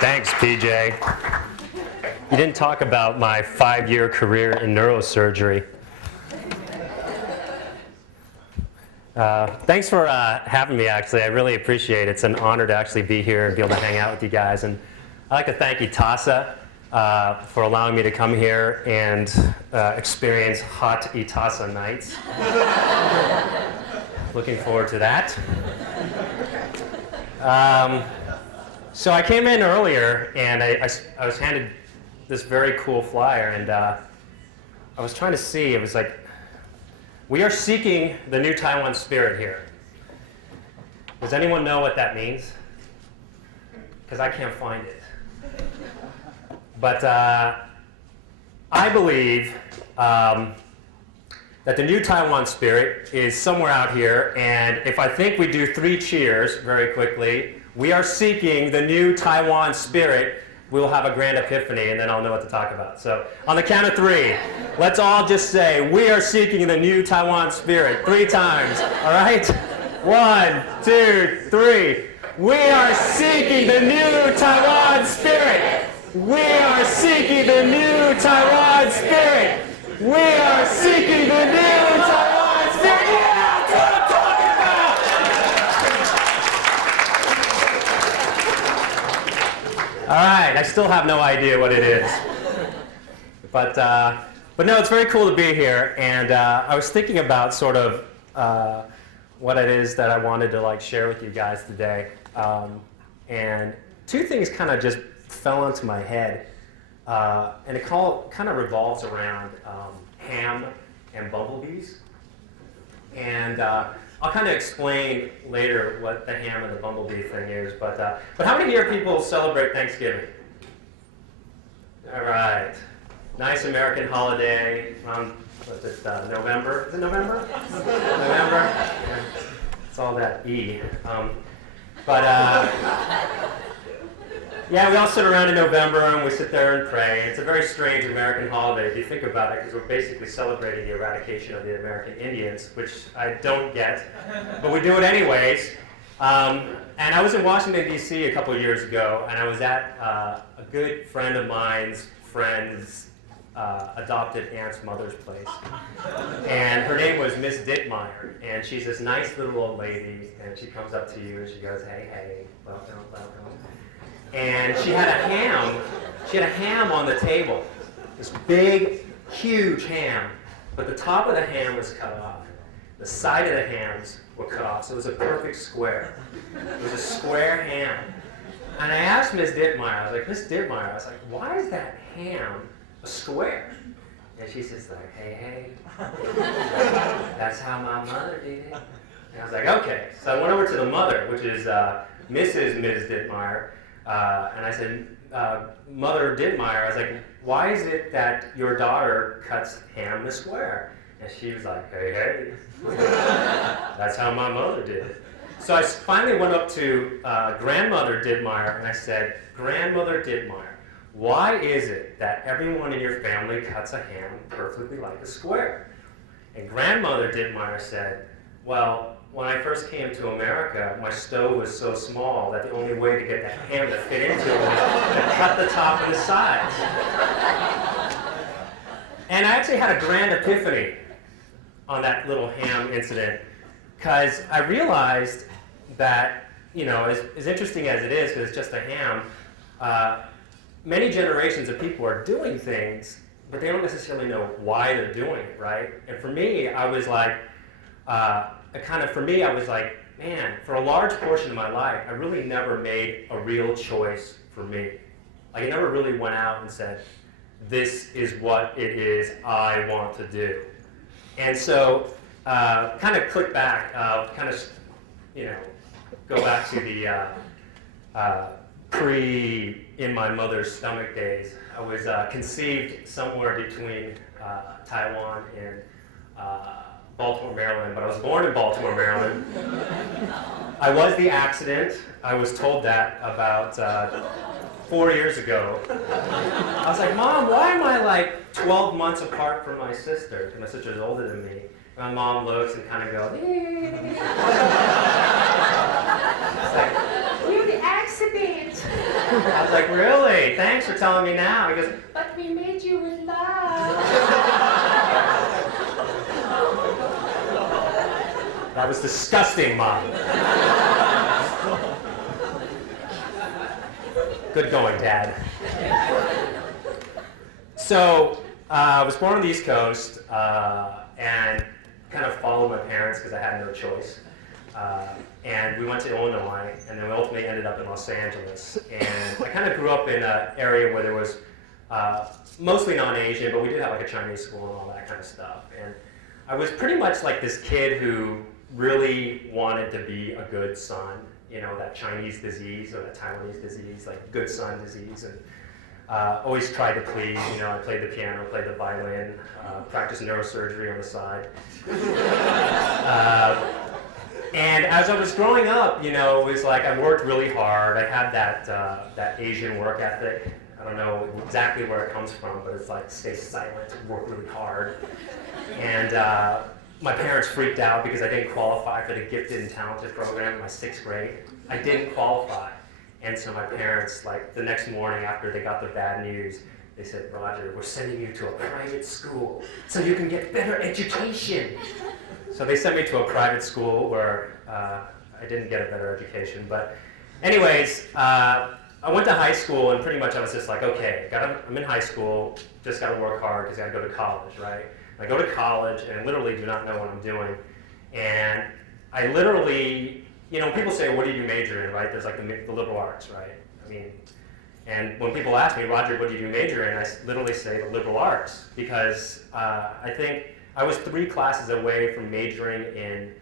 Thanks, PJ. You didn't talk about my 5-year career in neurosurgery. Thanks for having me, actually. I really appreciate it. It's an honor to actually be here and be able to hang out with you guys. And I'd like to thank ITASA for allowing me to come here and experience hot ITASA nights. Looking forward to that. So I came in earlier, and I was handed this very cool flyer, and I was trying to see, it was like, we are seeking the new Taiwan spirit here. Does anyone know what that means? Because I can't find it. But I believe that the new Taiwan spirit is somewhere out here, and if I think we do 3 cheers very quickly, we are seeking the new Taiwan spirit. We'll have a grand epiphany, and then I'll know what to talk about. So on the count of 3, let's all just say, we are seeking the new Taiwan spirit 3 times, all right? 1, 2, 3. We are seeking the new Taiwan spirit. We are seeking the new Taiwan spirit. We are seeking the new Taiwan spirit. Yeah, that's what I'm talking about. All right, I still have no idea what it is. But no, it's very cool to be here. And I was thinking about sort of what it is that I wanted to share with you guys today. And 2 things kind of just fell into my head. And it kind of revolves around ham and bumblebees. And I'll kind of explain later what the ham and the bumblebee thing is. But how many here people celebrate Thanksgiving? All right. Nice American holiday. What's it, November? Is it November? November? Yeah. It's all that E. Yeah, we all sit around in November and we sit there and pray. It's a very strange American holiday if you think about it, because we're basically celebrating the eradication of the American Indians, which I don't get, but we do it anyways. And I was in Washington, D.C. a couple of years ago, and I was at a good friend of mine's friend's adopted aunt's mother's place. And her name was Miss Dittmeyer, and she's this nice little old lady, and she comes up to you and she goes, hey, welcome. And she had a ham on the table, this big, huge ham, but the top of the ham was cut off. The side of the hams were cut off, so it was a perfect square. It was a square ham. And I asked Miss Dittmeyer, I was like, Miss Dittmeyer, why is that ham a square? And she's just like, hey, that's how my mother did it. And I was like, okay. So I went over to the mother, which is Mrs. Dittmeyer. And I said, Mother Dittmeyer, I was like, why is it that your daughter cuts ham the square? And she was like, hey, that's how my mother did it. So I finally went up to Grandmother Dittmeyer and I said, Grandmother Dittmeyer, why is it that everyone in your family cuts a ham perfectly like a square? And Grandmother Dittmeyer said, well, when I first came to America, my stove was so small that the only way to get that ham to fit into it was to cut the top and the sides. And I actually had a grand epiphany on that little ham incident, because I realized that, as interesting as it is, because it's just a ham, many generations of people are doing things, but they don't necessarily know why they're doing it, right? And for me, I was like, man, for a large portion of my life, I really never made a real choice for me. I never really went out and said, this is what it is I want to do. And so, kind of click back, go back to the in my mother's stomach days. I was conceived somewhere between Taiwan and Baltimore, Maryland, but I was born in Baltimore, Maryland. I was the accident. I was told that about 4 years ago. I was like, Mom, why am I 12 months apart from my sister? Because my sister is older than me. My mom looks and kind of goes, It's like, you're the accident. I was like, really? Thanks for telling me now. He goes, but we made you with love. That was disgusting, Mom. Good going, Dad. So, I was born on the East Coast, and kind of followed my parents because I had no choice. And we went to Illinois, and then we ultimately ended up in Los Angeles. And I kind of grew up in an area where there was mostly non-Asian, but we did have like a Chinese school and all that kind of stuff. And I was pretty much like this kid who really wanted to be a good son, you know, that Chinese disease or that Taiwanese disease, like good son disease. And always tried to please, you know, I played the piano, played the violin, practiced neurosurgery on the side. And as I was growing up, you know, it was like I worked really hard. I had that Asian work ethic. I don't know exactly where it comes from, but it's like stay silent, work really hard. And my parents freaked out because I didn't qualify for the gifted and talented program in my 6th grade. I didn't qualify. And so my parents, like the next morning after they got the bad news, they said, Roger, we're sending you to a private school so you can get better education. So they sent me to a private school where I didn't get a better education. But anyways, I went to high school and pretty much I was just like, okay, I'm in high school, just got to work hard because I got to go to college, right? I go to college and I literally do not know what I'm doing. And I literally, you know, people say, what do you major in, right? There's like the liberal arts, right? I mean, and when people ask me, Roger, what do you major in? I literally say the liberal arts because I think I was 3 classes away from majoring in,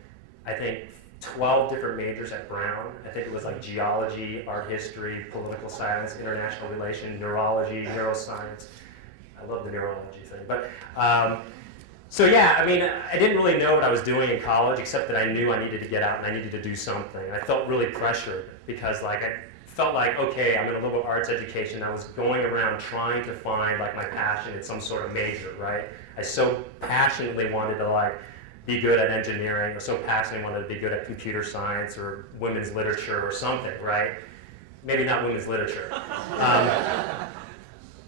I think, 12 different majors at Brown. I think it was like geology, art history, political science, international relations, neurology, neuroscience. I love the neurology thing. But so yeah, I mean, I didn't really know what I was doing in college except that I knew I needed to get out and I needed to do something. And I felt really pressured because like I felt like, okay, I'm in a liberal arts education. I was going around trying to find like my passion in some sort of major, right? I so passionately wanted to like be good at engineering or so passionately wanted to be good at computer science or women's literature or something, right? Maybe not women's literature.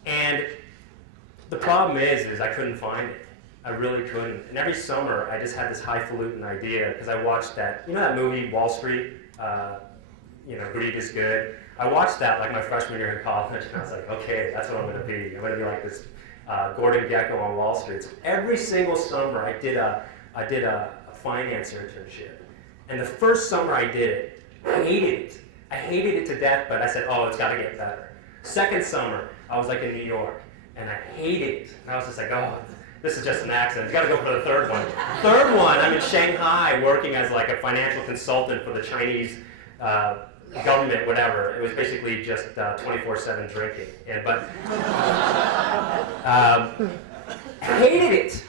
And the problem is I couldn't find it. I really couldn't. And every summer, I just had this highfalutin idea because I watched that, you know that movie, Wall Street? You know, Greed is Good. I watched that like my freshman year in college, and I was like, okay, that's what I'm going to be. I'm going to be like this Gordon Gekko on Wall Street. So every single summer, I did a finance internship. And the first summer I did it, I hated it. I hated it to death, but I said, oh, it's got to get better. Second summer, I was like in New York, and I hated it. And I was just like, oh, this is just an accident. You got to go for the third one. Third one, I'm in Shanghai working as like a financial consultant for the Chinese government, whatever. It was basically just 24/7 drinking. But I hated it.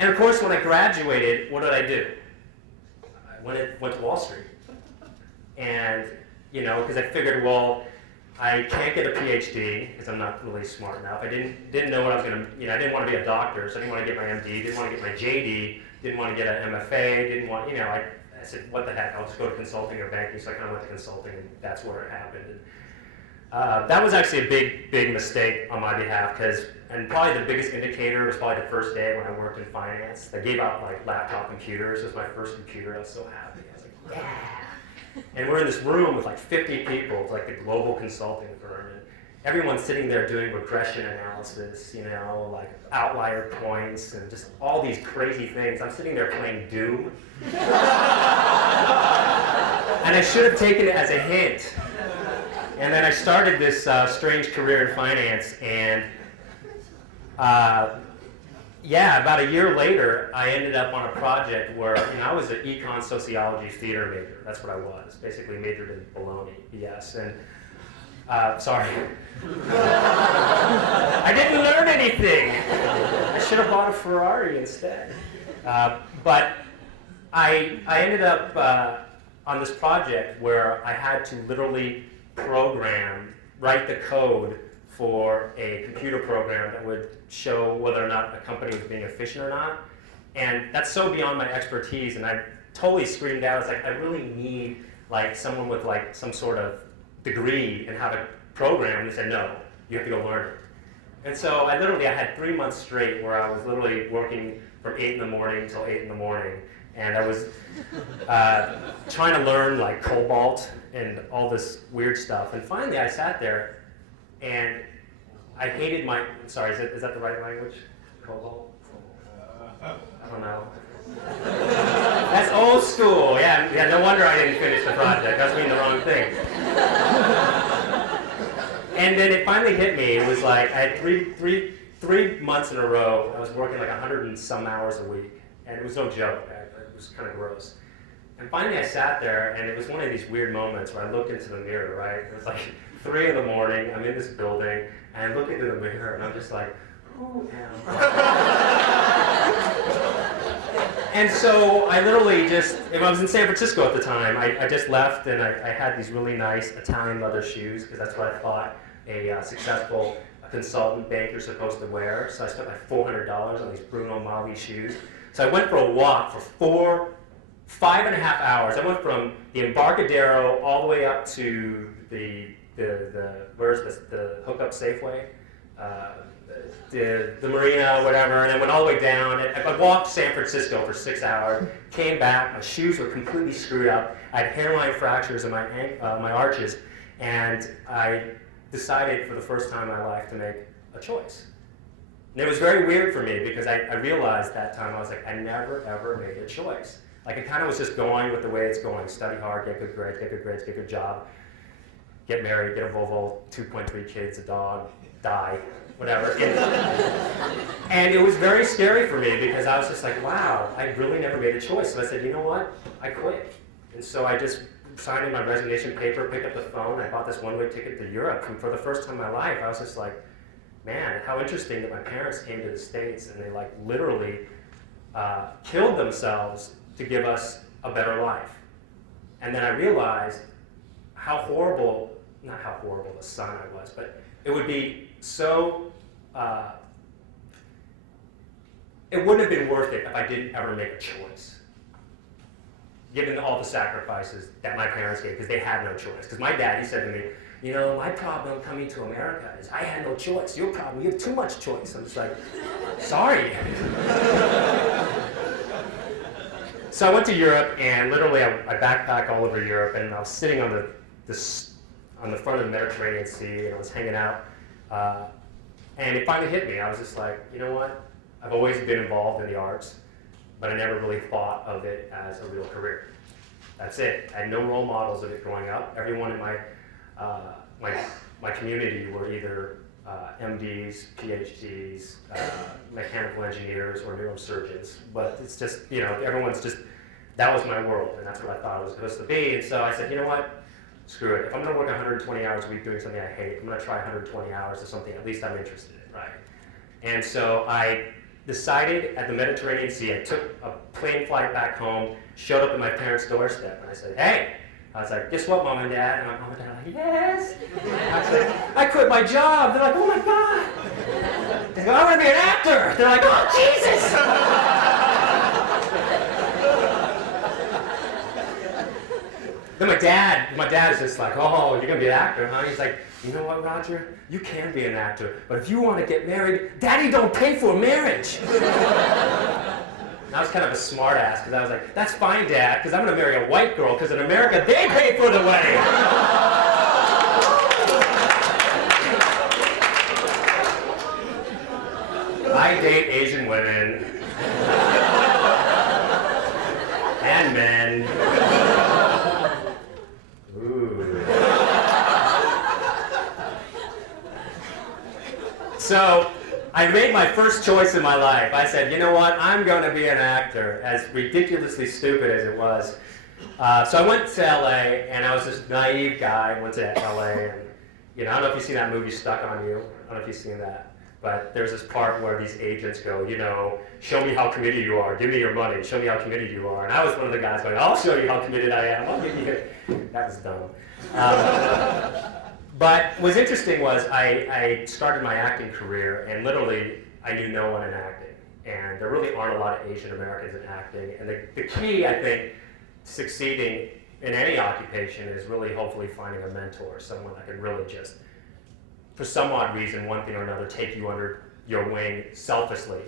And of course, when I graduated, what did I do? I went to Wall Street. And, you know, because I figured, well, I can't get a PhD because I'm not really smart enough. I didn't know what I was going to, you know, I didn't want to be a doctor, so I didn't want to get my MD, didn't want to get my JD, didn't want to get an MFA, didn't want, you know, I said, what the heck, I'll just go to consulting or banking, so I kind of went to consulting, and that's where it happened. And, that was actually a big mistake on my behalf, and probably the biggest indicator was probably the first day when I worked in finance. They gave out like laptop computers. It was my first computer. I was so happy. I was like, yeah. And we're in this room with like 50 people. It's like the global consulting firm. And everyone's sitting there doing regression analysis, you know, like outlier points and just all these crazy things. I'm sitting there playing Doom. And I should have taken it as a hint. And then I started this strange career in finance, and yeah, about a year later, I ended up on a project where, you know, I was an econ sociology theater major. That's what I was, basically majored in baloney, BS. And sorry, I didn't learn anything. I should have bought a Ferrari instead. But I ended up on this project where I had to literally write the code for a computer program that would show whether or not a company was being efficient or not. And that's so beyond my expertise, and I totally screamed out. I was like, I really need like someone with like some sort of degree in how to program, and they said, no, you have to go learn it. And so I had 3 months straight where I was literally working from 8 in the morning till 8 in the morning. And I was trying to learn like cobalt and all this weird stuff. And finally I sat there and I hated sorry, is that the right language? Cobalt? I don't know. That's old school. Yeah, no wonder I didn't finish the project. I was doing the wrong thing. And then it finally hit me. It was like I had three months in a row. I was working like 100 and some hours a week, and it was no joke. It was kind of gross. And finally, I sat there, and it was one of these weird moments where I looked into the mirror. Right? It was like 3 in the morning. I'm in this building, and I look into the mirror, and I'm just like, who am I? And so I literally I was in San Francisco at the time. I just left, and I had these really nice Italian leather shoes, because that's what I thought a successful consultant banker's supposed to wear. So I spent like $400 on these Bruno Magli shoes. So I went for a walk for 5.5 hours. I went from the Embarcadero all the way up to the hookup Safeway, the marina, whatever, and I went all the way down. I walked San Francisco for 6 hours, came back, my shoes were completely screwed up. I had hairline fractures in my arches, and I decided for the first time in my life to make a choice. And it was very weird for me because I realized that time, I was like, I never ever made a choice. Like I kind of was just going with the way it's going, study hard, get good grades, get a good job, get married, get a Volvo, 2.3 kids, a dog, die, whatever. And it was very scary for me because I was just like, wow, I really never made a choice. So I said, you know what, I quit. And so I just signed in my resignation paper, picked up the phone, I bought this one-way ticket to Europe. And for the first time in my life, I was just like, man, how interesting that my parents came to the States and they like literally killed themselves to give us a better life. And then I realized how horrible, not how horrible the son I was, but it would be so, it wouldn't have been worth it if I didn't ever make a choice, given all the sacrifices that my parents gave, because they had no choice. Because my dad, he said to me, you know, my problem coming to America is I had no choice. Your problem, you have too much choice. I'm just like, sorry. So I went to Europe, and literally I backpacked all over Europe, and I was sitting on the front of the Mediterranean Sea, and I was hanging out. And it finally hit me. I was just like, you know what? I've always been involved in the arts, but I never really thought of it as a real career. That's it. I had no role models of it growing up. Everyone in my community were either MDs, PhDs, mechanical engineers, or neurosurgeons. But it's just, you know, everyone's just, that was my world, and that's what I thought it was supposed to be. And so I said, you know what? Screw it. If I'm going to work 120 hours a week doing something I hate, I'm going to try 120 hours of something at least I'm interested in, right? And so I decided at the Mediterranean Sea, I took a plane flight back home, showed up at my parents' doorstep, and I said, hey, I was like, guess what, Mom and Dad? And my Mom and Dad were like, yes. I was like, I quit my job. They're like, oh my God. They go, I want to be an actor. They're like, oh, Jesus. Then my dad's just like, oh, you're going to be an actor, huh? He's like, you know what, Roger? You can be an actor, but if you want to get married, Daddy don't pay for marriage. And I was kind of a smart ass, because I was like, that's fine, Dad, because I'm going to marry a white girl, because in America, they pay for the wedding. I date Asian women. And men. Ooh. So, I made my first choice in my life. I said, you know what, I'm going to be an actor, as ridiculously stupid as it was. So I went to LA, and I was this naive guy. I went to LA, and you know, I don't know if you've seen that movie Stuck on You. I don't know if you've seen that. But there's this part where these agents go, you know, show me how committed you are. Give me your money. Show me how committed you are. And I was one of the guys going, I'll show you how committed I am. I'll give you it. That was dumb. But what's interesting was I started my acting career, and literally I knew no one in acting. And there really aren't a lot of Asian Americans in acting. And the key, I think, succeeding in any occupation is really hopefully finding a mentor, someone that can really just for some odd reason, one thing or another, take you under your wing selflessly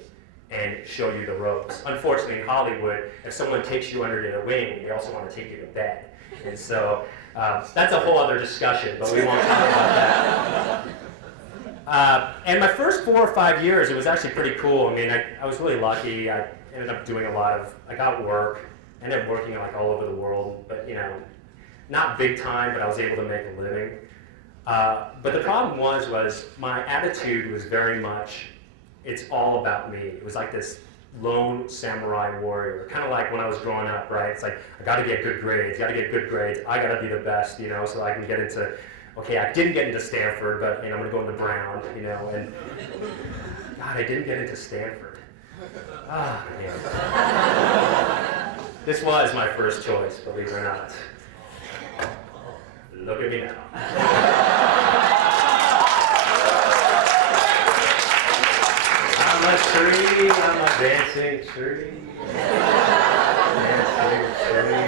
and show you the ropes. Unfortunately, in Hollywood, if someone takes you under their wing, they also want to take you to bed. And so that's a whole other discussion, but we won't talk about that. And my first 4 or 5 years, it was actually pretty cool. I mean, I was really lucky. I ended up doing I got work, ended up working like all over the world, but not big time, but I was able to make a living. But the problem was my attitude was very much, it's all about me. It was like this lone samurai warrior, kind of like when I was growing up, right? It's like, I gotta get good grades, I gotta be the best, so I can get into, okay, I didn't get into Stanford, but I'm gonna go into Brown, and God, I didn't get into Stanford. Ah, man. This was my first choice, believe it or not. Look at me now. I'm a tree, I'm a dancing tree. Dancing tree.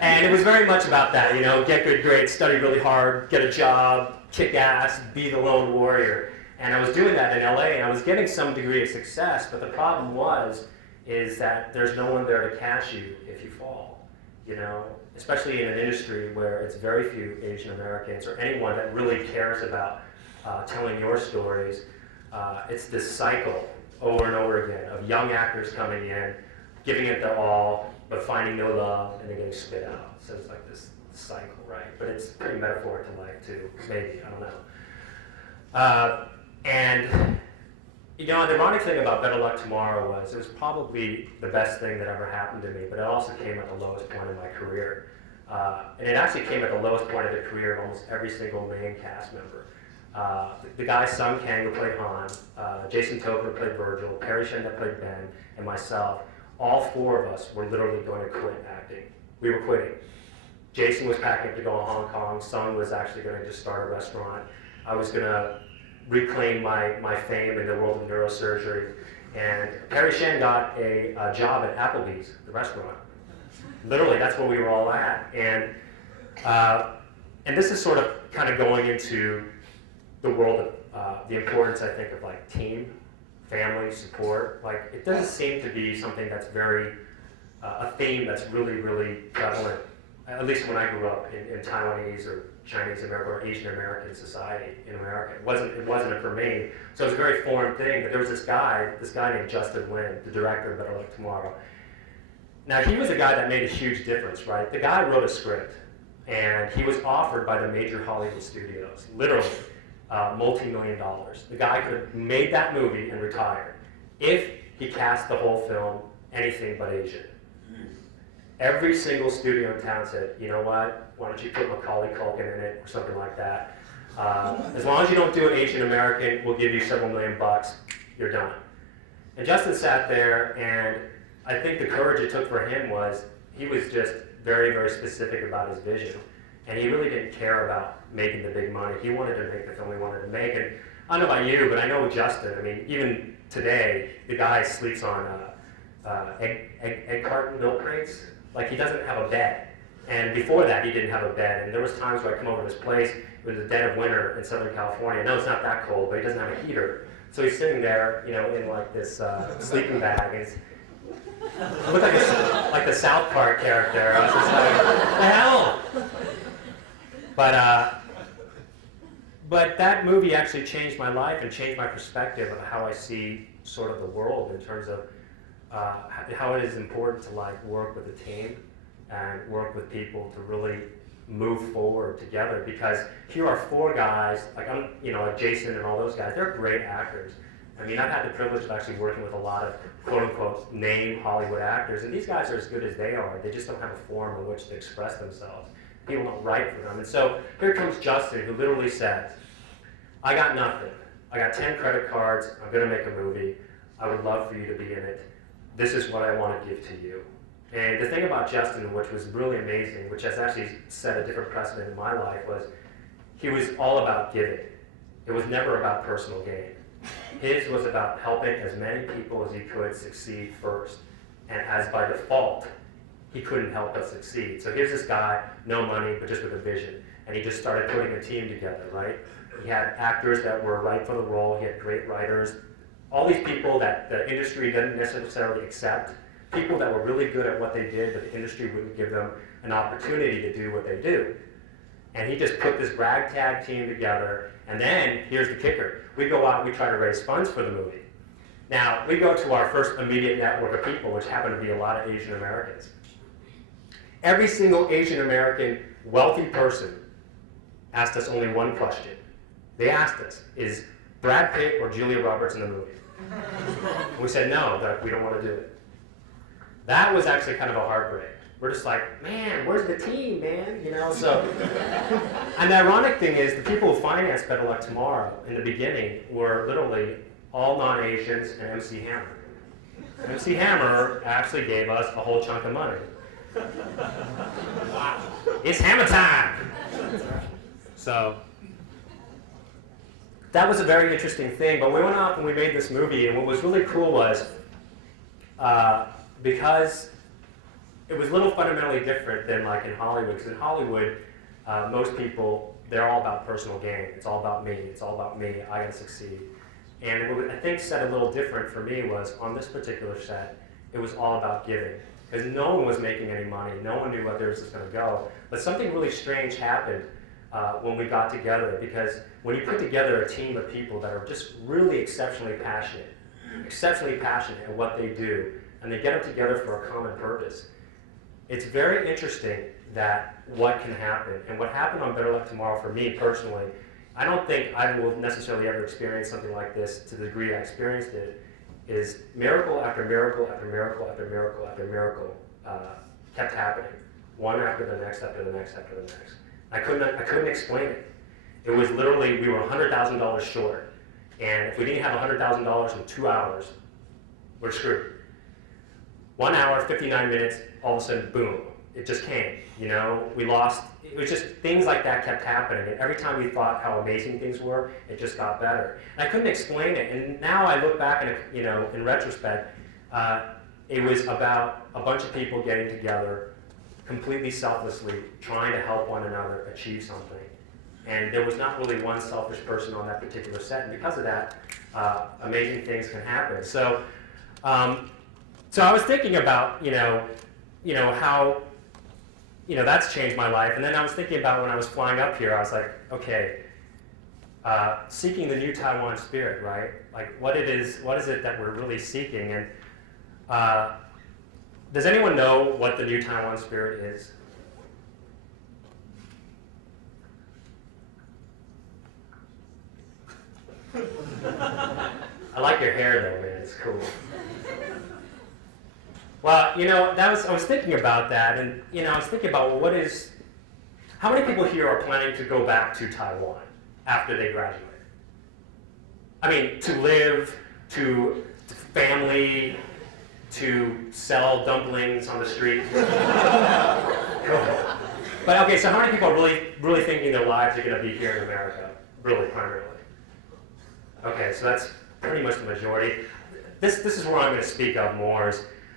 And it was very much about that, get good grades, study really hard, get a job, kick ass, be the lone warrior. And I was doing that in LA, and I was getting some degree of success, but the problem is that there's no one there to catch you if you fall. Especially in an industry where it's very few Asian Americans or anyone that really cares about telling your stories. It's this cycle over and over again of young actors coming in, giving it their all, but finding no love and then getting spit out. So it's like this cycle, right? But it's pretty metaphoric to life too, maybe, I don't know. And the ironic thing about Better Luck Tomorrow was it was probably the best thing that ever happened to me, but it also came at the lowest point in my career. And it actually came at the lowest point of the career of almost every single main cast member. The guy Sung Kang, who played Han, Jason Toker played Virgil, Perry Shen that played Ben, and myself, all 4 of us were literally going to quit acting. We were quitting. Jason was packing up to go to Hong Kong. Sung was actually going to just start a restaurant. I was going to reclaim my fame in the world of neurosurgery. And Perry Shen got a job at Applebee's, the restaurant. Literally, that's where we were all at. And this is sort of kind of going into the world of the importance, I think, of like team, family, support. Like, it doesn't seem to be something that's very, a theme that's really, really prevalent, at least when I grew up in Taiwanese or Chinese American or Asian American society in America. It wasn't for me. So it was a very foreign thing. But there was this guy named Justin Lin, the director of Better Luck Tomorrow. Now, he was a guy that made a huge difference, right? The guy wrote a script, and he was offered by the major Hollywood studios, literally, multi-million dollars. The guy could have made that movie and retired if he cast the whole film anything but Asian. Every single studio in town said, you know what, why don't you put Macaulay Culkin in it or something like that. As long as you don't do an Asian American, we'll give you several $1 million, you're done. And Justin sat there, and I think the courage it took for him was he was just very, very specific about his vision. And he really didn't care about making the big money. He wanted to make the film he wanted to make. And I don't know about you, but I know with Justin, I mean, even today, the guy sleeps on egg carton milk crates. Like, he doesn't have a bed. And before that, he didn't have a bed. And there was times where I come over to his place, it was the dead of winter in Southern California. No, it's not that cold, but he doesn't have a heater. So he's sitting there, in like this sleeping bag, and it's, it looked like the South Park character. I was just like, what the hell? But that movie actually changed my life and changed my perspective of how I see sort of the world in terms of how it is important to like work with a team and work with people to really move forward together. Because here are 4 guys, like like Jason and all those guys. They're great actors. I mean, I've had the privilege of actually working with a lot of quote-unquote name Hollywood actors, and these guys are as good as they are. They just don't have a forum in which to express themselves. People don't write for them. And so here comes Justin, who literally says, I got nothing. I got 10 credit cards. I'm going to make a movie. I would love for you to be in it. This is what I want to give to you. And the thing about Justin, which was really amazing, which has actually set a different precedent in my life, was he was all about giving. It was never about personal gain. His was about helping as many people as he could succeed first. And as by default, he couldn't help but succeed. So here's this guy, no money, but just with a vision. And he just started putting a team together, right? He had actors that were right for the role, he had great writers, all these people that the industry didn't necessarily accept, people that were really good at what they did, but the industry wouldn't give them an opportunity to do what they do. And he just put this ragtag team together, and then, here's the kicker, we go out and we try to raise funds for the movie. Now, we go to our first immediate network of people, which happen to be a lot of Asian Americans. Every single Asian American wealthy person asked us only one question. They asked us, is Brad Pitt or Julia Roberts in the movie? And we said no, that we don't want to do it. That was actually kind of a heartbreak. We're just like, man, where's the team, man? You know, so. And the ironic thing is, the people who financed Better Luck Tomorrow in the beginning were literally all non-Asians and MC Hammer. MC Hammer actually gave us a whole chunk of money. Wow. It's Hammer time! So, that was a very interesting thing, but we went off and we made this movie, and what was really cool was, because it was a little fundamentally different than like in Hollywood, because in Hollywood, most people, they're all about personal gain. It's all about me, it's all about me, I gotta succeed. And what I think set a little different for me was, on this particular set, it was all about giving. Because no one was making any money, no one knew where this was gonna go. But something really strange happened when we got together, because when you put together a team of people that are just really exceptionally passionate at what they do, and they get them together for a common purpose, it's very interesting that what can happen. And what happened on Better Luck Tomorrow for me personally, I don't think I will necessarily ever experience something like this to the degree I experienced it, is miracle after miracle after miracle after miracle after miracle kept happening, one after the next after the next after the next. I couldn't explain it. It was literally, we were $100,000 short, and if we didn't have $100,000 in 2 hours, we're screwed. 1 hour, 59 minutes, all of a sudden, boom, it just came. You know, we lost. It was just things like that kept happening, and every time we thought how amazing things were, it just got better. And I couldn't explain it, and now I look back and, you know, in retrospect, it was about a bunch of people getting together, completely selflessly, trying to help one another achieve something. And there was not really one selfish person on that particular set, and because of that, amazing things can happen. So, so I was thinking about, you know how, that's changed my life. And then I was thinking about when I was flying up here, I was like, okay, seeking the new Taiwan spirit, right? Like what is it that we're really seeking? And does anyone know what the new Taiwan spirit is? I like your hair though, man, it's cool. Well, I was thinking about that, and I was thinking about, well, how many people here are planning to go back to Taiwan after they graduate? I mean, to live, to family, to sell dumplings on the street. But okay, so how many people are really thinking their lives are going to be here in America, really, primarily? Okay, so that's pretty much the majority. This is where I'm going to speak of more.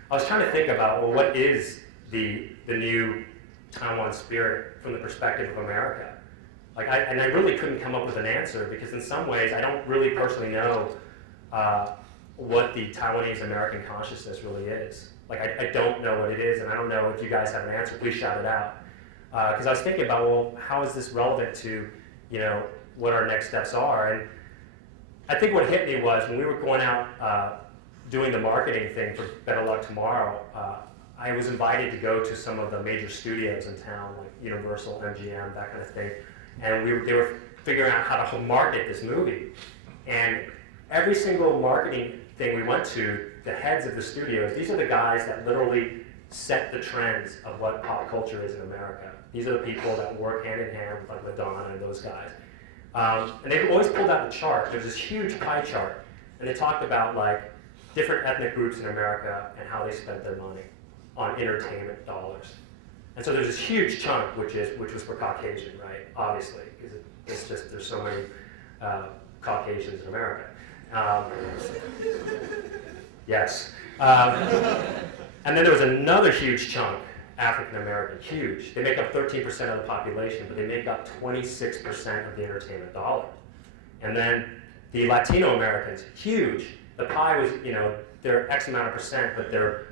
I was trying to think about, well, what is the new Taiwan spirit from the perspective of America? Like, I really couldn't come up with an answer, because in some ways I don't really personally know what the Taiwanese American consciousness really is. Like, I don't know what it is, and I don't know if you guys have an answer. Please shout it out. Because I was thinking about, well, how is this relevant to, what our next steps are? And I think what hit me was when we were going out doing the marketing thing for Better Luck Tomorrow, I was invited to go to some of the major studios in town, like Universal, MGM, that kind of thing. And they were figuring out how to market this movie. And every single marketing thing we went to, the heads of the studios, these are the guys that literally set the trends of what pop culture is in America. These are the people that work hand in hand with like Madonna and those guys. And they always pulled out the chart. There's this huge pie chart, and they talked about like different ethnic groups in America and how they spent their money on entertainment dollars. And so there's this huge chunk which was for Caucasian, right? Obviously, because it's just there's so many Caucasians in America. Yes. And then there was another huge chunk African American, huge. They make up 13% of the population, but they make up 26% of the entertainment dollar. And then the Latino Americans, huge. The pie was, they're X amount of percent, but their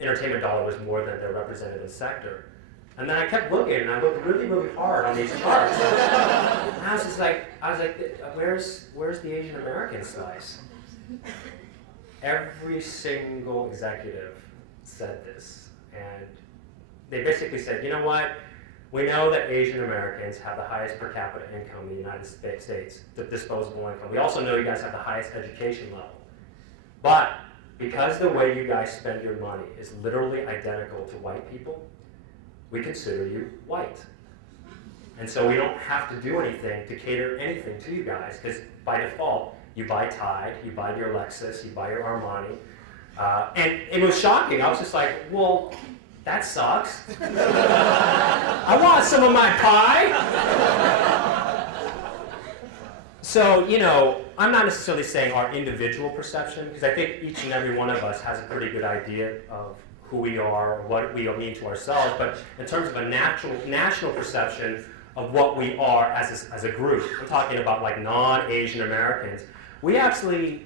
entertainment dollar was more than their representative sector. And then I kept looking, and I looked really, really hard on these charts. And I was like, where's the Asian American slice? Every single executive said this, and they basically said, you know what? We know that Asian Americans have the highest per capita income in the United States, the disposable income. We also know you guys have the highest education level. But because the way you guys spend your money is literally identical to white people, we consider you white. And so we don't have to do anything to cater anything to you guys, because by default, you buy Tide, you buy your Lexus, you buy your Armani. And it was shocking. I was just like, well, that sucks. I want some of my pie. So, I'm not necessarily saying our individual perception, because I think each and every one of us has a pretty good idea of who we are, or what we mean to ourselves, but in terms of a national perception of what we are as a group, I'm talking about like non-Asian Americans, we actually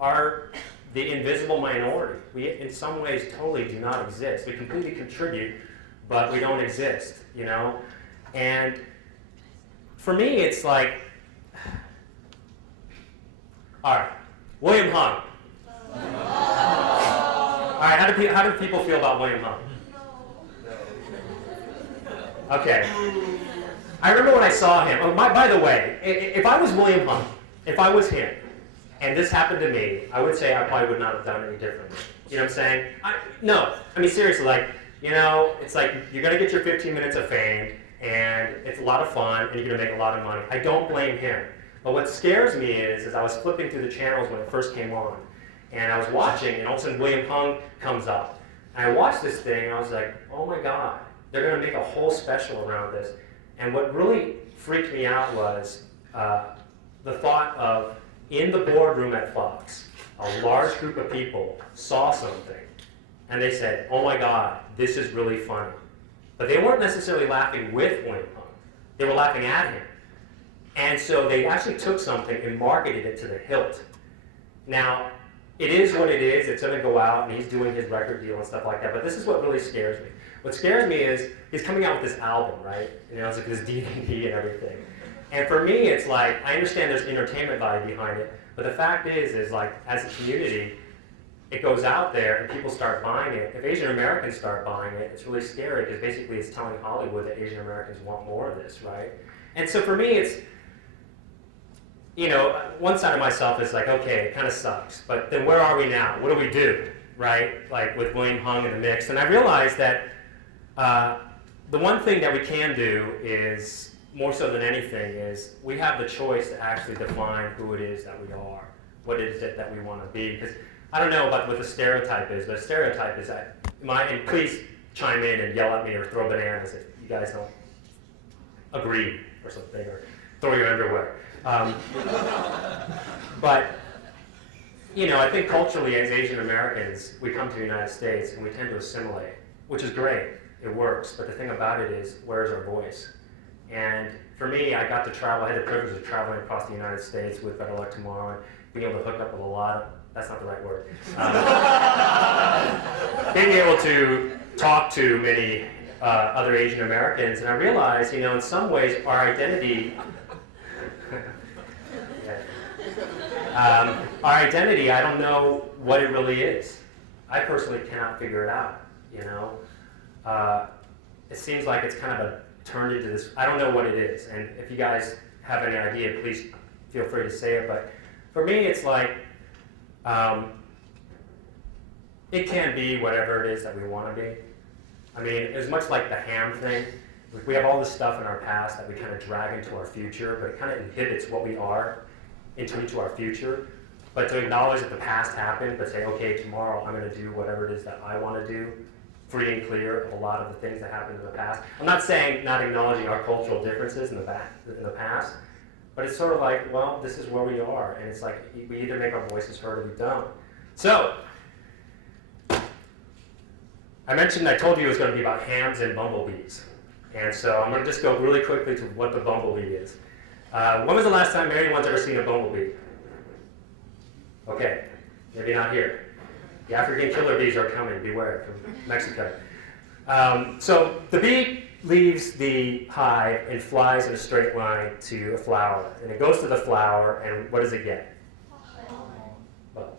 are the invisible minority. We, in some ways, totally do not exist. We completely contribute, but we don't exist, And for me, it's like, all right, William Hung. All right, how do people feel about William Hung? Okay. I remember when I saw him. By the way, if I was William Hung, if I was him, and this happened to me, I would say I probably would not have done any differently. You know what I'm saying? Seriously, it's like you're going to get your 15 minutes of fame, and it's a lot of fun, and you're going to make a lot of money. I don't blame him. But what scares me is I was flipping through the channels when it first came on, and I was watching, and all of a sudden William Hung comes up. And I watched this thing, and I was like, oh my God, they're going to make a whole special around this. And what really freaked me out was the thought of, in the boardroom at Fox, a large group of people saw something, and they said, oh my God, this is really funny. But they weren't necessarily laughing with William Hung. They were laughing at him. And so they actually took something and marketed it to the hilt. Now, it is what it is. It's going to go out, and he's doing his record deal and stuff like that. But this is what really scares me. What scares me is he's coming out with this album, right? It's like this DVD and everything. And for me, it's like, I understand there's entertainment value behind it, but the fact is like, as a community, it goes out there and people start buying it. If Asian Americans start buying it, it's really scary, because basically it's telling Hollywood that Asian Americans want more of this, right? And so for me, it's, one side of myself is like, okay, it kind of sucks, but then where are we now? What do we do, right? Like with William Hung in the mix. And I realized that the one thing that we can do is, more so than anything, is we have the choice to actually define who it is that we are, what is it that we want to be. Because I don't know about what the stereotype is, but a stereotype is that, and please chime in and yell at me or throw bananas if you guys don't agree or something, or throw your underwear. But, I think culturally as Asian Americans, we come to the United States and we tend to assimilate, which is great. It works. But the thing about it is, where's our voice? And for me, I got to travel. I had the privilege of traveling across the United States with Better Luck Tomorrow and being able to hook up with a lot of, that's not the right word, being able to talk to many other Asian Americans. And I realized, in some ways, our identity, I don't know what it really is. I personally cannot figure it out, It seems like it's kind of turned into this, I don't know what it is. And if you guys have any idea, please feel free to say it. But for me, it's like, it can be whatever it is that we want to be. It's much like the ham thing. We have all this stuff in our past that we kind of drag into our future, but it kind of inhibits what we are into our future. But to acknowledge that the past happened, but say, okay, tomorrow I'm going to do whatever it is that I want to do, free and clear of a lot of the things that happened in the past. I'm not saying not acknowledging our cultural differences in the past, but it's sort of like, well, this is where we are, and it's like we either make our voices heard or we don't. So, I told you it was going to be about hams and bumblebees. And so I'm going to just go really quickly to what the bumblebee is. When was the last time anyone's ever seen a bumblebee? Okay, maybe not here. The African killer bees are coming, beware, from Mexico. So the bee leaves the hive and flies in a straight line to a flower. And it goes to the flower, and what does it get? Well,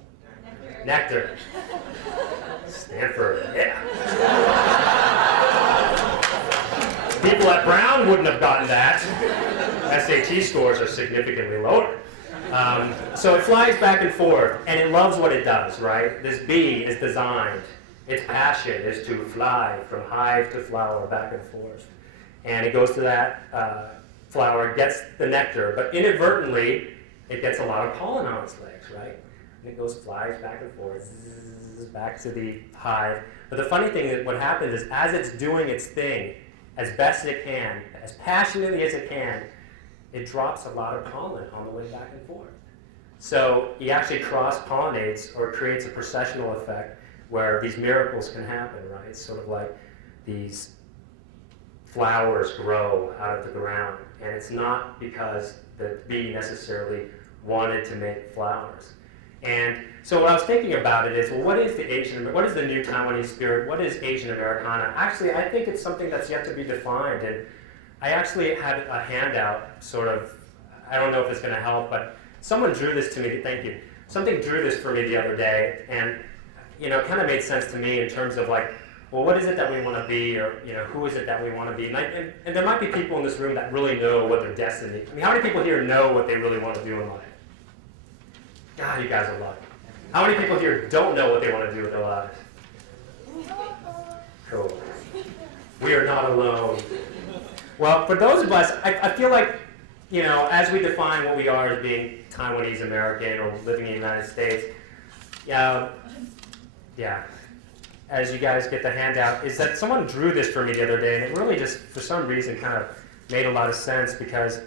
nectar. Stanford, yeah. People at Brown wouldn't have gotten that. SAT scores are significantly lower. So it flies back and forth, and it loves what it does, right? This bee is designed, its passion is to fly from hive to flower back and forth. And it goes to that flower, gets the nectar, but inadvertently, it gets a lot of pollen on its legs, right? And it flies back and forth, back to the hive. But the funny thing is what happens is as it's doing its thing, as best it can, as passionately as it can, it drops a lot of pollen on the way back and forth. So he actually cross-pollinates or creates a processional effect where these miracles can happen, right? It's sort of like these flowers grow out of the ground, and it's not because the bee necessarily wanted to make flowers. And so what I was thinking about it is, well, what is the new Taiwanese spirit? What is Asian Americana? Actually, I think it's something that's yet to be defined. And I actually had a handout, sort of, I don't know if it's going to help, but someone drew this to me, thank you. Something drew this for me the other day, and it kind of made sense to me in terms of like, well, what is it that we want to be, or who is it that we want to be? And there might be people in this room that really know what their destiny. I mean, how many people here know what they really want to do in life? God, you guys are lucky. How many people here don't know what they want to do with their lives? Cool. We are not alone. Well, for those of us, I feel like, as we define what we are as being Taiwanese American or living in the United States, as you guys get the handout, is that someone drew this for me the other day, and it really just, for some reason, kind of made a lot of sense, because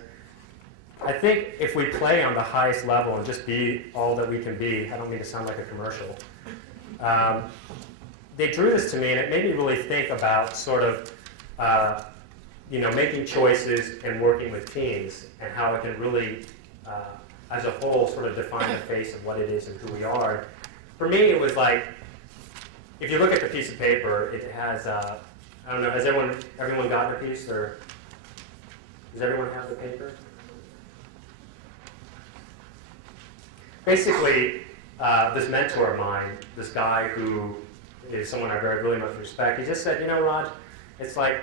I think if we play on the highest level and just be all that we can be, I don't mean to sound like a commercial, they drew this to me, and it made me really think about sort of, making choices and working with teams, and how it can really, as a whole, sort of define the face of what it is and who we are. For me, it was like, if you look at the piece of paper, it has, I don't know, has everyone gotten a piece, or does everyone have the paper? Basically, this mentor of mine, this guy who is someone I really much respect, he just said, Raj, it's like,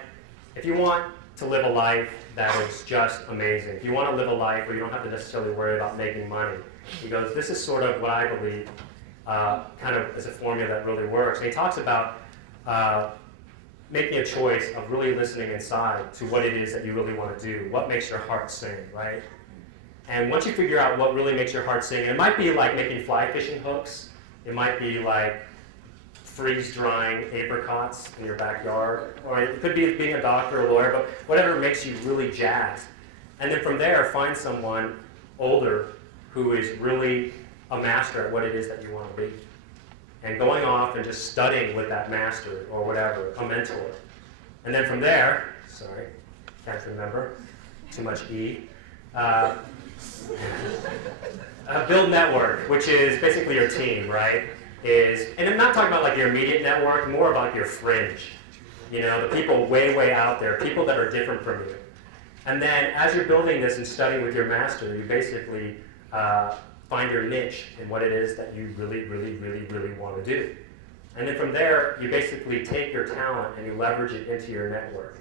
if you want to live a life that is just amazing, if you want to live a life where you don't have to necessarily worry about making money, he goes, this is sort of what I believe kind of is a formula that really works. And he talks about making a choice of really listening inside to what it is that you really want to do, what makes your heart sing, right? And once you figure out what really makes your heart sing, and it might be like making fly fishing hooks, it might be like freeze-drying apricots in your backyard, or it could be being a doctor or a lawyer, but whatever makes you really jazzed. And then from there, find someone older who is really a master at what it is that you want to be. And going off and just studying with that master or whatever, a mentor. And then from there, sorry, can't remember, too much E. Build network, which is basically your team, right? And I'm not talking about like your immediate network, more about your fringe. The people way out there, people that are different from you. And then as you're building this and studying with your master, you basically find your niche in what it is that you really want to do. And then from there, you basically take your talent and you leverage it into your network.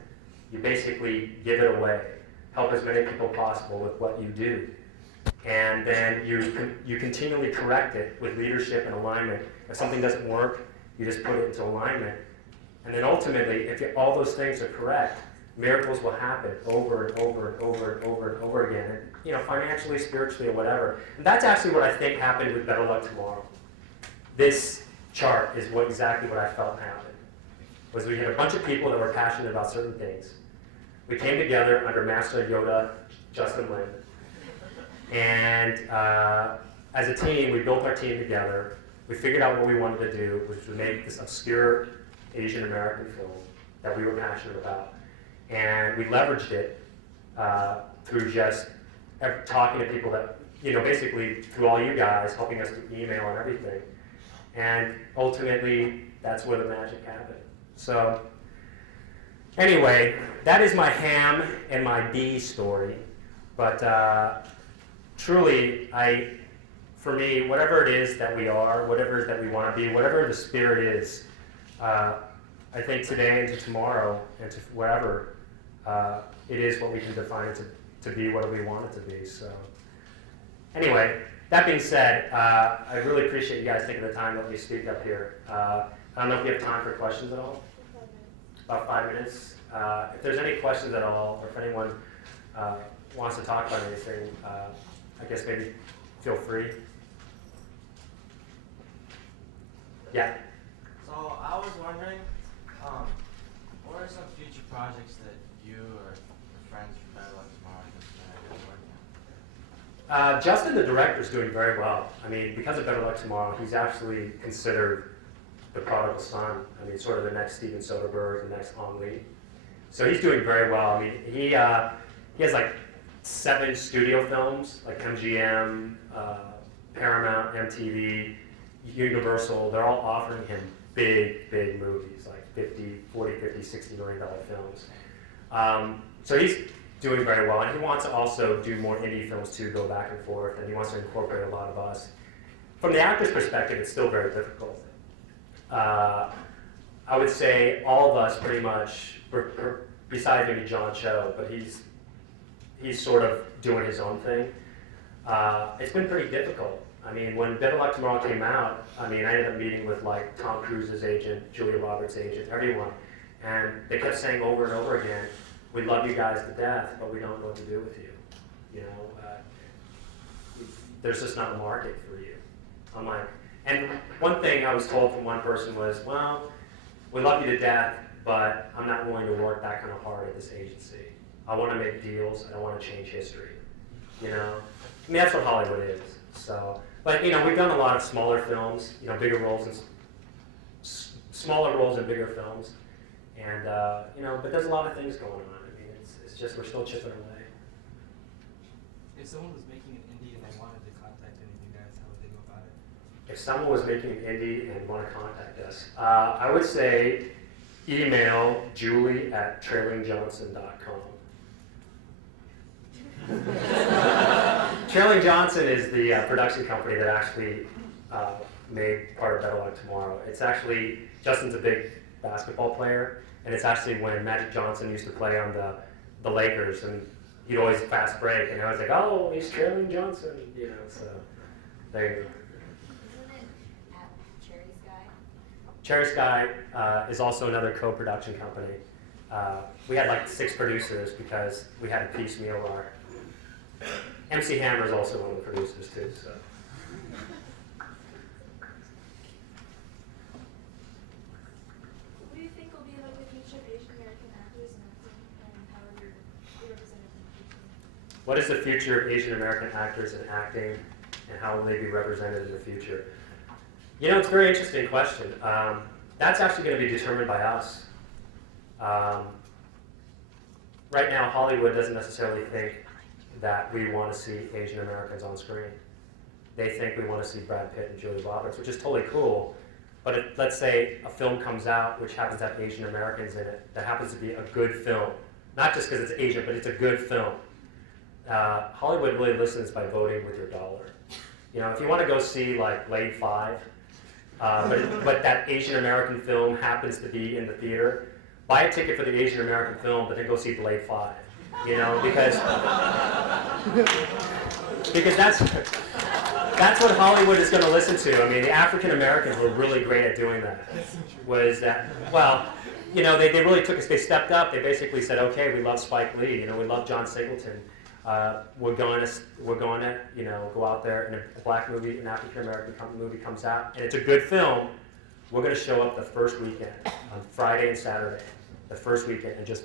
You basically give it away, help as many people possible with what you do. And then you continually correct it with leadership and alignment. If something doesn't work, you just put it into alignment. And then ultimately, if all those things are correct, miracles will happen over and over again. And, financially, spiritually, or whatever. And that's actually what I think happened with Better Luck Tomorrow. This chart is exactly what I felt happened. Was we had a bunch of people that were passionate about certain things. We came together under Master Yoda, Justin Lin. And as a team, we built our team together. We figured out what we wanted to do, which was make this obscure Asian American film that we were passionate about. And we leveraged it through just talking to people that, basically through all you guys, helping us to email and everything. And ultimately, that's where the magic happened. So anyway, that is my ham and my bee story. But truly, for me, whatever it is that we are, whatever it is that we want to be, whatever the spirit is, I think today into tomorrow and to whatever, it is what we can define it to be, what we want it to be. So anyway, that being said, I really appreciate you guys taking the time to let me speak up here. I don't know if you have time for questions at all. About 5 minutes. If there's any questions at all, or if anyone wants to talk about anything, I guess maybe feel free. Yeah. So I was wondering, what are some future projects that you or your friends from Better Luck Tomorrow are working on? Justin, the director, is doing very well. I mean, because of Better Luck Tomorrow, he's actually considered the prodigal son. I mean, sort of the next Steven Soderbergh, the next Ang Lee. So he's doing very well. I mean, he has like 7 studio films, like MGM, Paramount, MTV, Universal. They're all offering him big movies, like $40, $50, $60 million films. So he's doing very well, and he wants to also do more indie films too, go back and forth, and he wants to incorporate a lot of us. From the actor's perspective, it's still very difficult. I would say all of us pretty much, besides maybe John Cho, but he's sort of doing his own thing. It's been pretty difficult. I mean, when Better Luck Tomorrow came out, I ended up meeting with like Tom Cruise's agent, Julia Roberts' agent, everyone, and they kept saying over and over again, "We love you guys to death, but we don't know what to do with you. There's just not a market for you." I'm like, and one thing I was told from one person was, "Well, we love you to death, but I'm not willing to work that kind of hard at this agency. I want to make deals, and I want to change history." That's what Hollywood is. So, but we've done a lot of smaller films, bigger roles and smaller roles in bigger films, and but there's a lot of things going on. It's just we're still chipping away. If someone was making an indie and they wanted to contact any of you guys, how would they go about it? If someone was making an indie and want to contact us, I would say email julie@trailingjohnson.com. Trailing Johnson is the production company that actually made part of Better Luck Tomorrow. It's actually, Justin's a big basketball player, and it's actually when Magic Johnson used to play on the Lakers, and he'd always fast break, and I was like, oh, he's Trailing Johnson, so there you go. Isn't it at Cherry Sky? Cherry Sky is also another co-production company. We had like 6 producers because we had to piecemeal our. MC Hammer is also one of the producers too. So. What do you think will be like the future of Asian American actors and acting, and how are you represented in the future? What is the future of Asian American actors in acting, and how will they be represented in the future? It's a very interesting question. That's actually going to be determined by us. Right now, Hollywood doesn't necessarily think that we want to see Asian Americans on screen. They think we want to see Brad Pitt and Julia Roberts, which is totally cool. But if, let's say, a film comes out which happens to have Asian Americans in it, that happens to be a good film, not just because it's Asian, but it's a good film. Hollywood really listens by voting with your dollar. If you want to go see like Blade 5, but that Asian American film happens to be in the theater, buy a ticket for the Asian American film, but then go see Blade 5. Because that's what Hollywood is going to listen to. The African Americans were really great at doing that. They really took us. They stepped up. They basically said, okay, we love Spike Lee. We love John Singleton. We're going to go out there, and a black movie, an African American movie comes out, and it's a good film. We're going to show up the first weekend on Friday and Saturday, the first weekend, and just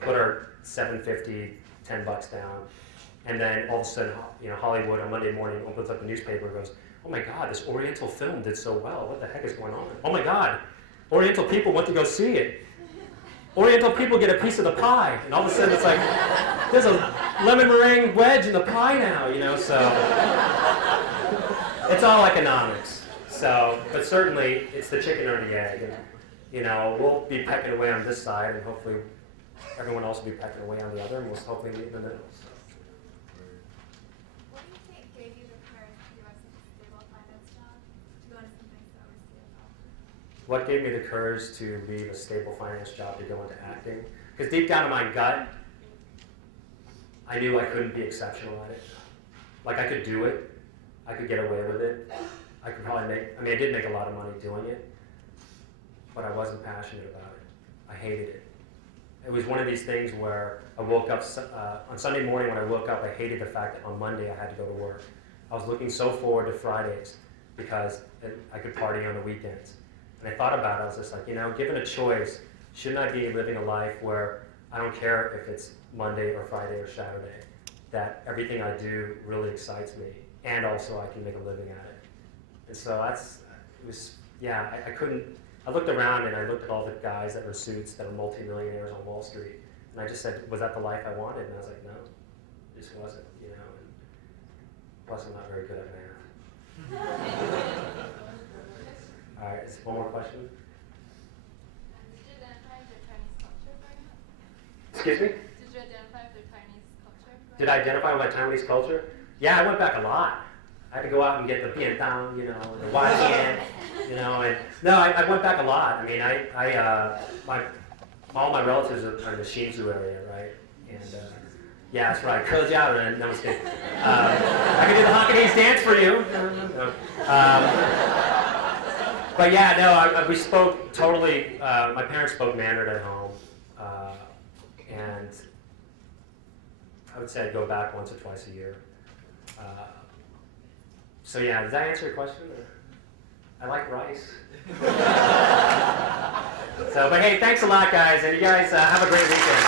put our $7.50, $10 down, and then all of a sudden, Hollywood on Monday morning opens up the newspaper and goes, "Oh my God, this Oriental film did so well. What the heck is going on? Oh my God, Oriental people went to go see it. Oriental people get a piece of the pie, and all of a sudden it's like, there's a lemon meringue wedge in the pie now, so it's all economics. So, but certainly it's the chicken or the egg, and we'll be pecking away on this side, and hopefully everyone else will be pecking away on the other, and we'll hopefully meet in the middle. So. What do you think gave you the courage to give up such a stable finance job to go into something so risky as acting? What gave me the courage to leave a stable finance job to go into acting? Because deep down in my gut, I knew I couldn't be exceptional at it. Like I could do it, I could get away with it. I could probably I did make a lot of money doing it, but I wasn't passionate about it. I hated it. It was one of these things where I woke up, on Sunday morning when I woke up, I hated the fact that on Monday I had to go to work. I was looking so forward to Fridays because I could party on the weekends. And I thought about it, I was just like, given a choice, shouldn't I be living a life where I don't care if it's Monday or Friday or Saturday, that everything I do really excites me, and also I can make a living at it. And so I couldn't, I looked around and I looked at all the guys that were suits that were multimillionaires on Wall Street, and I just said, was that the life I wanted? And I was like, no, it just wasn't, and plus I'm not very good at math. All right, is one more question? Did you identify with the Chinese culture growing up? Excuse me? Did you identify with the Chinese culture? Did I identify with my Taiwanese culture? Yeah, I went back a lot. I had to go out and get the bian dang, the huaijian, and no, I went back a lot. I mean, all my relatives are in the Hsinchu area, right? And yeah, that's right. Kejiaren. No, I'm just kidding. I can do the Hockanese dance for you. But yeah, no, we spoke totally. My parents spoke Mandarin at home, and I would say I'd go back once or twice a year. So yeah, does that answer your question? I like rice. But hey, thanks a lot, guys, and you guys have a great weekend.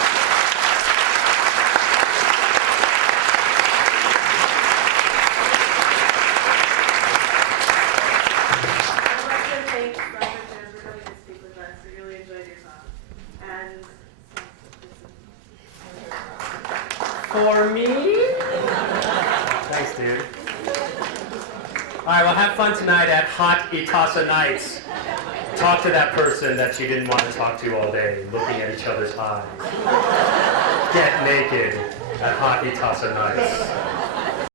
I'd like to thank Robert Dan for coming to speak with us. We really enjoyed your talk. And For me? Thanks, dude. All right, well, have fun tonight at Hot ITASA Nights. Talk to that person that you didn't want to talk to all day, looking at each other's eyes. Get naked at Hot ITASA Nights.